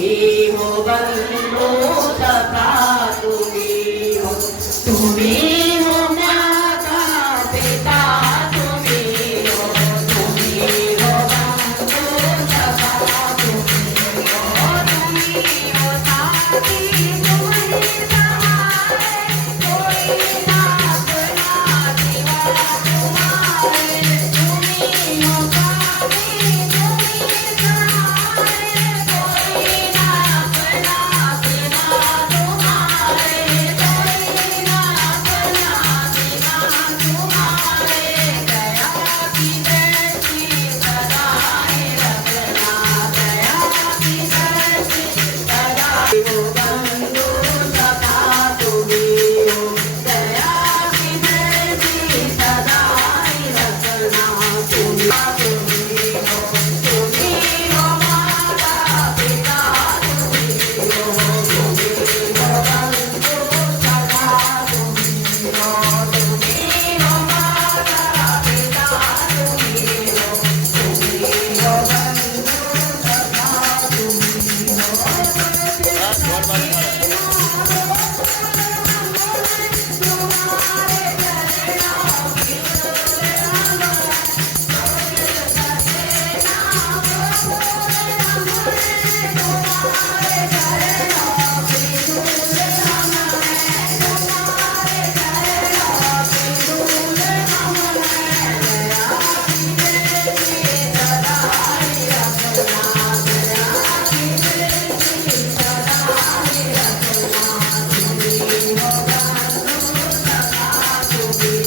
तुम्ही हो बंधू सखा तुम्ही हो, तुम्ही हो माता पिता तुम्ही हो बंधू सखा तुम्ही हो साथी तुम्ही सहाय, कोई ना अपना सिवा तुम्हारे, तुम्ही हो साथी तुम्ही सहाय, कोई ना अपना सिवा तुम्हारे, कोई ना अपना सिवा तुम्हारे, दया की दृष्टि सदाए रखना, दया की दृष्टि सदाए हो बंधु सखा तुम्ही हो, दया की दृष्टि सदाए रखना, तुम्ही हो, तुम्ही हो माता पिता तुम्ही हो, तुम्ही हो बंधु सखा तुम्ही हो, तुम्ही हो माता पिता तुम्ही हो, तुम्ही हो बंधु सखा तुम्ही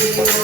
हो।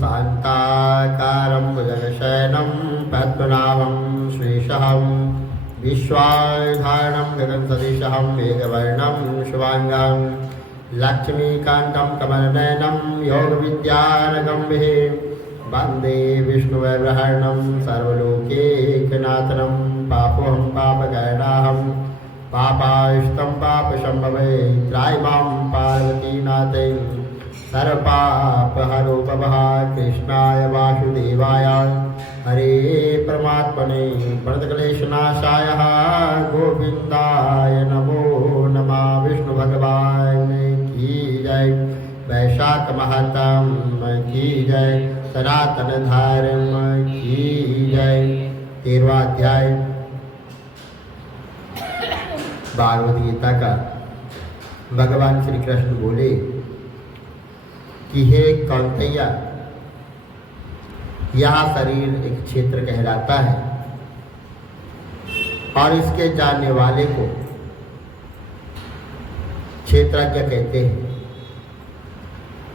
शान्ताकारं भुजगशयनं पद्मनाभं श्रीशं विश्वाधारणं गगनसदृशं मेघवर्णं शुभाङ्गं लक्ष्मीकान्तं कमलनयनं योगविद्यानगम्भिः वन्दे विष्णुवैब्रहणं सर्वलोकैकनाथनं पापोऽहं पापकरणाहं पापायुष्टं पापशम्भवे त्रायमां पार्वतीनाथै सर्वपापहरो भवः कृष्णाय वासुदेवाय हरे परमात्मने प्रणतक्लेशनाशाय गोविन्दाय नमो नमः। विष्णु भगवान की जय, वैशाख महतम की जय, सनातन धर्म की जय। 13वां अध्याय भागवत गीता का। भगवान श्री कृष्ण बोले कि हे कौन्तेय, यह शरीर एक क्षेत्र कहलाता है और इसके जानने वाले को क्षेत्रज्ञ कहते हैं।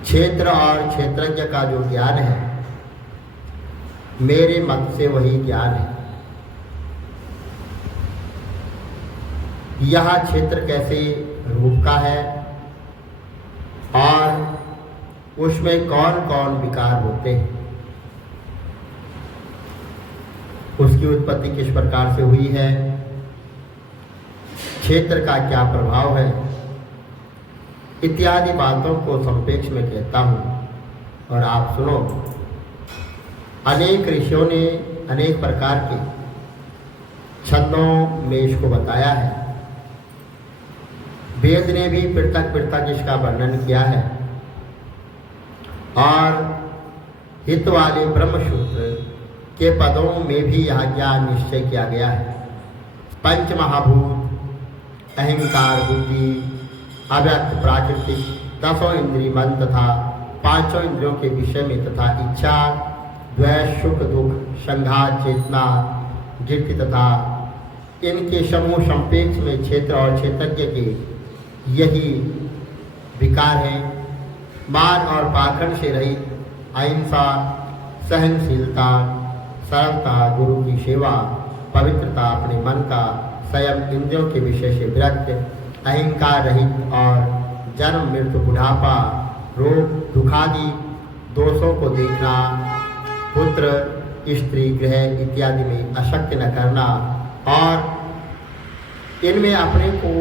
क्षेत्र और क्षेत्रज्ञ का जो ज्ञान है, मेरे मत से वही ज्ञान है। यह क्षेत्र कैसे रूप का है और उसमें कौन कौन विकार होते हैं, उसकी उत्पत्ति किस प्रकार से हुई है, क्षेत्र का क्या प्रभाव है, इत्यादि बातों को संक्षेप में कहता हूँ और आप सुनो। अनेक ऋषियों ने अनेक प्रकार के छंदों में इसको बताया है। वेद ने भी पृथक पृथक इसका वर्णन किया है और हित वाले ब्रह्मसूत्र के पदों में भी यह ज्ञान निश्चय किया गया है। पंच महाभूत, अहंकार, बुद्धि, अव्यक्त, प्राकृतिक, 10 इंद्रिय मन तथा पांचों इंद्रियों के विषय में तथा इच्छा, द्वेष, सुख, दुख, संघात, चेतना, गिरती तथा इनके समूह संपेक्ष में क्षेत्र और क्षेत्रज्ञ के यही विकार हैं। मान और पाखंड से रहित अहिंसा, सहनशीलता, सरलता, गुरु की सेवा, पवित्रता, अपने मन का संयम, इंद्रियों के विषय से विरक्त, अहंकार रहित और जन्म, मृत्यु, बुढ़ापा, रोग, दुखादि दोषों को देखना, पुत्र, स्त्री, गृह इत्यादि में आसक्ति न करना और इनमें अपने को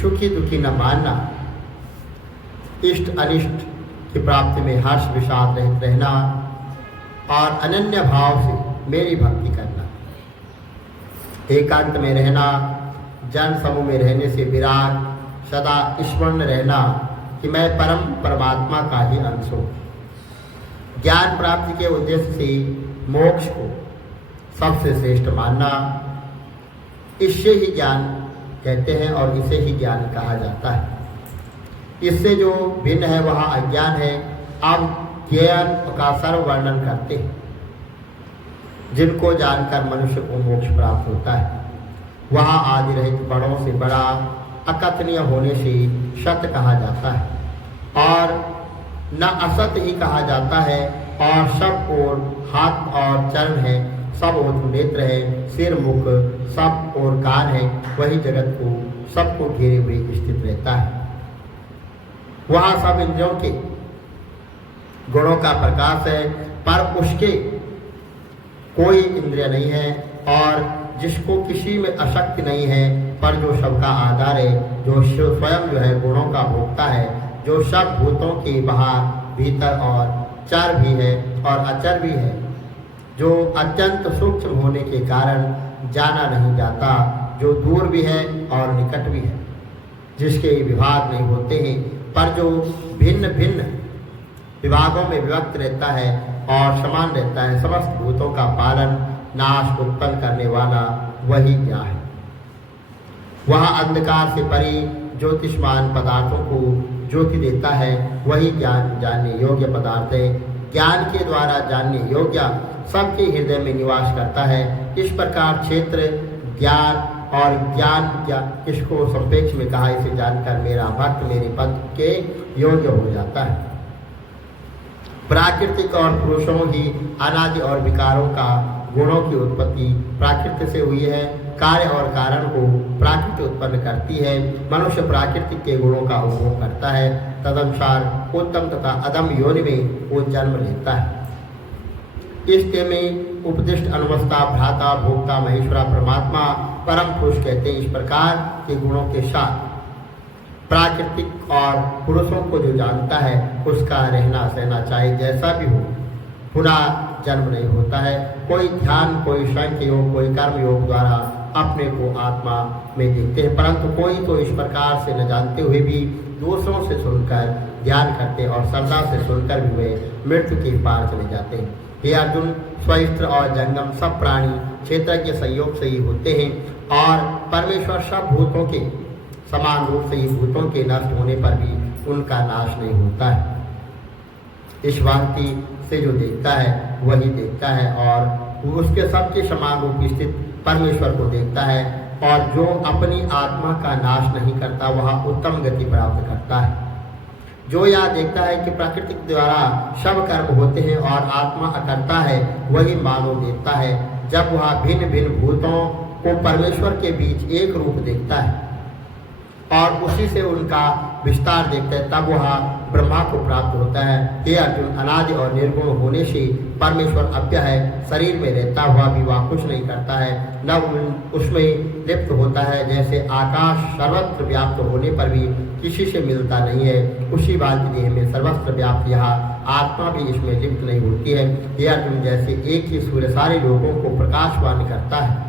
सुखी दुखी न मानना, इष्ट अनिष्ट की प्राप्ति में हर्ष विषाद रहित रहना और अनन्य भाव से मेरी भक्ति करना, एकांत में रहना, जन समूह में रहने से विराग, सदा स्मरण रहना कि मैं परम परमात्मा का ही अंश हूँ। ज्ञान प्राप्ति के उद्देश्य से मोक्ष को सबसे श्रेष्ठ मानना, इससे ही ज्ञान कहते हैं और इसे ही ज्ञान कहा जाता है। इससे जो भिन्न है वह अज्ञान है। अब ज्ञान का सर्व वर्णन करते हैं, जिनको जानकर मनुष्य को मोक्ष प्राप्त होता है। वह आदि रहित बड़ों से बड़ा, अकथनीय होने से सत्य कहा जाता है और न असत ही कहा जाता है। और सब ओर हाथ और चरण है, सब ओर नेत्र है, सिर मुख सब ओर कान है, वही जगत को सबको घेरे हुए स्थित रहता है। वहाँ सब इंद्रियों के गुणों का प्रकाश है, पर उसके कोई इंद्रिय नहीं है और जिसको किसी में आसक्ति नहीं है, पर जो सबका आधार है, जो स्वयं जो है गुणों का भोक्ता है, जो सब भूतों के बाहर भीतर और चर भी है और अचर भी है, जो अत्यंत सूक्ष्म होने के कारण जाना नहीं जाता, जो दूर भी है और निकट भी है, जिसके विभाग नहीं होते हैं, पर जो भिन्न भिन्न विभागों में विभक्त रहता है और समान रहता है। समस्त भूतों का पालन नाश उत्पन्न करने वाला वही क्या है। वह अंधकार से परे ज्योतिषमान पदार्थों को ज्योति देता है, वही ज्ञान जानने योग्य पदार्थ है। ज्ञान के द्वारा जानने योग्य सबके हृदय में निवास करता है। इस प्रकार क्षेत्र, ज्ञान और ज्ञान इसको संपेक्ष में कहा, इसे जानकर मेरा भक्त मेरे पद के योग्य हो जाता है। प्राकृतिक और पुरुषों ही अनादि और विकारों का गुणों की उत्पत्ति प्राकृतिक से हुई है। कार्य और कारण को प्राकृति उत्पन्न करती है। मनुष्य प्राकृतिक के गुणों का उपभोग करता है, तदनुसार उत्तम तथा अधम योनि में वो जन्म लेता है। इसके में उपदिष्ट अनवस्था, भ्राता, भोक्ता, महेश्वरा, परमात्मा, परम पुरुष कहते हैं। इस प्रकार के गुणों के साथ प्राकृतिक और पुरुषों को जो जानता है उसका रहना सहना चाहे जैसा भी हो, पुनः जन्म नहीं होता है। कोई ध्यान, कोई सांख्य योग, कोई कर्म योग द्वारा अपने को आत्मा में देखते हैं, परंतु कोई तो इस प्रकार से न जानते हुए भी दूसरों से सुनकर ध्यान करते और श्रद्धा से सुनकर भी वे मृत्यु के पार चले जाते हैं। हे अर्जुन, स्वस्थ और जंगम सब प्राणी क्षेत्रज्ञ संयोग से ही होते हैं और परमेश्वर सब भूतों के समान रूप से ही भूतों के नष्ट होने पर भी उनका नाश नहीं होता है। इस भांति से जो देखता है वही देखता है और उसके सबके समान रूप स्थित परमेश्वर को देखता है। और जो अपनी आत्मा का नाश नहीं करता वह उत्तम गति प्राप्त करता है। जो यह देखता है कि प्रकृति द्वारा सब कर्म होते हैं और आत्मा अकर्ता है, वही मानव देखता है। जब वह भिन्न भिन्न भूतों को परमेश्वर के बीच एक रूप देखता है और उसी से उनका विस्तार देखता है, तब वह ब्रह्मा को प्राप्त होता है। हे अर्जुन, अनादि और निर्गुण होने से परमेश्वर अव्यय है। शरीर में रहता हुआ भी वह कुछ नहीं करता है, न उसमें लिप्त होता है। जैसे आकाश सर्वत्र व्याप्त होने पर भी किसी से मिलता नहीं है, उसी भांति देह में सर्वत्र व्याप्त यह आत्मा भी इसमें लिप्त नहीं होती है। हे अर्जुन, जैसे एक ही सूर्य सारे लोगों को प्रकाशवान करता है,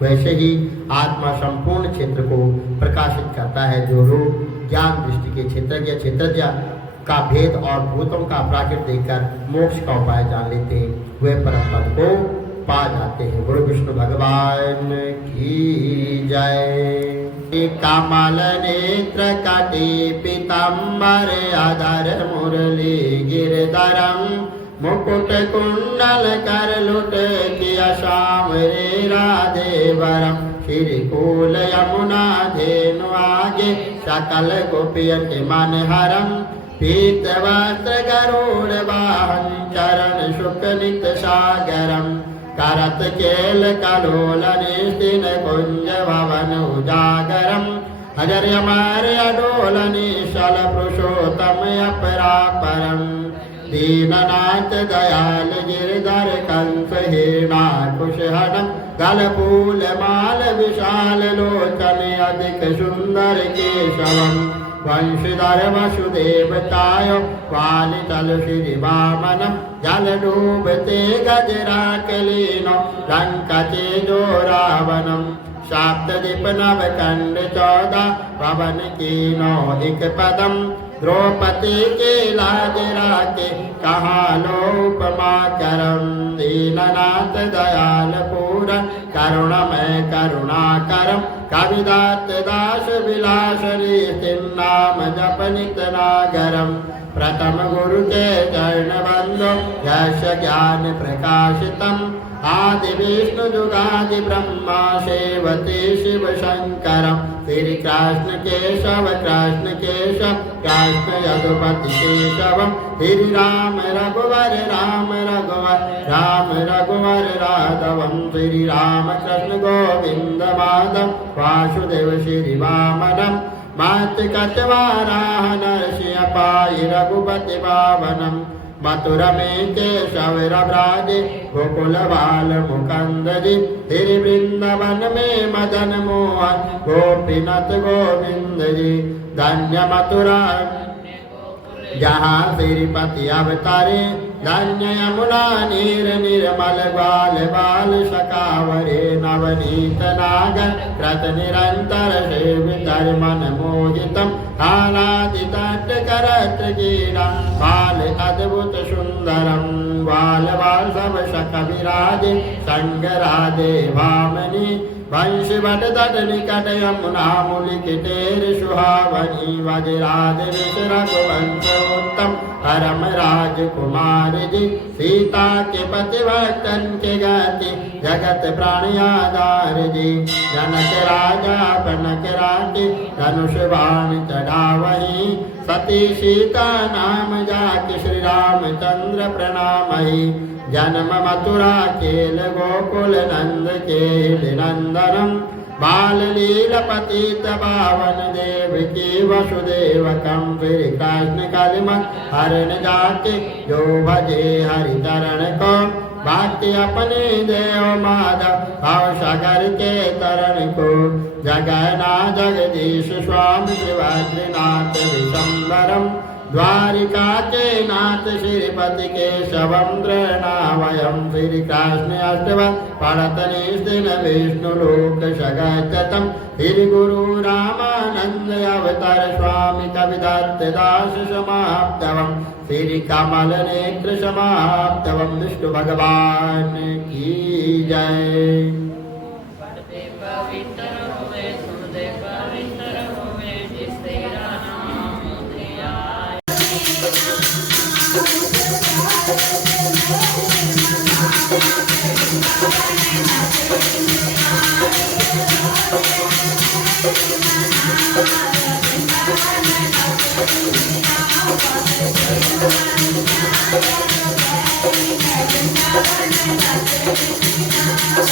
वैसे ही आत्मा संपूर्ण क्षेत्र को प्रकाशित करता है। जो लोग ज्ञान दृष्टि के क्षेत्रज्ञ का भेद और भूतों का प्राकृत देखकर मोक्ष का उपाय जान लेते हैं, वे परम पद को पा जाते हैं। गुरु विष्णु भगवान की जय। कमल नेत्र कटी पीताम्बर अधर मुरली गिरधरम मुकुट कुंडल कर लुट किया श्याम रे राधे वरम श्रीकूल यमुना धेनु आगे सकल गोपियन के मन हरम पीत वस्त्र गरुड़ वाहन चरण शुक नित सागरम करत केल कलोल निस्तिन कुंज भवन उजागरम हजर अमर अडोल निशल पुरुषोत्तम अपरापरम दीननाथ दयाल गिरधर कंस हिरणाकुशहनम गलफूल माल विशाल लोचन अधिक सुंदर केशवम वंशीधर वसुदेव तायो वालितल श्री वामनम जल डूबते गजराकलीनो लंका तेजो रावणम सप्तदीप नव कंड 14 पवन कीनो एक पदम द्रौपदी के लाज राके कहा लोपमा करम दीननाथ दयाल पूरा करुणमय करुणा करम कविदात दास विलास नाम जप नित नागरम प्रथम गुरु के चरण बंदो यश ज्ञान प्रकाशितम आदि विष्णु जुगादि ब्रह्मा सेवते शिव शंकरम श्री कृष्ण केशव कृष्ण यदुपति केशवम श्री राम रघुवर राम रघुवर राघवम श्री राम कृष्ण गोविंद माधव वासुदेव श्री वामनम मात कटवाराह नरसिंह पाई रघुपति पावनम मथुर में केशव राजे गोकुल बाल मुकंद जी श्री वृंदावन में मदन मोहन गोपीनाथ गोविंद जी धन्य मथुरा जहाँ श्रीपति अवतारे धन्य यमुना नीर निर्मल बाल बाल सकावरे नवनीत नागर कृत निरंतर सेवितर मन मोहितम कालादि तट करत क्रीड़ा बाल अद्भुत सुंदरम बाल बाल सब सख विराजे संग राधे भामनी वंश वट तट निकट यमुना मुलिकिटेर सुहावनी वज्राज रघुवंश उत्तम परम राजकुमार जी सीता के पति भक्तन के गति जगत प्राणी आधार जी जनक राजा बनक राजे धनुष बाण चढ़ावही सती सीता नाम जाके श्री रामचंद्र प्रणामहि जन्म मथुरा केल गोकुल नंद केल नंदनम बाल लील पतित पावन देव की वसुदेवकम श्री कृष्ण कलिमत हरण जाके जो भजे हरि चरण को भक्ति अपने देव माधव भाव सागर के तरण को जगन्ना जगदीश स्वामी त्रिभद्रनाथ विशंबरम द्वारिका के नाथ श्रीपति केशवम वयम श्री कृष्ण अष्टवं पढ़त निस्दिन विष्णु लोक सगतम श्री गुरु रामानंद अवतार स्वामी कविदत्त दास समाप्तवम श्री कमल नेत्र समाप्तवम विष्णु भगवान की जय। Thank you.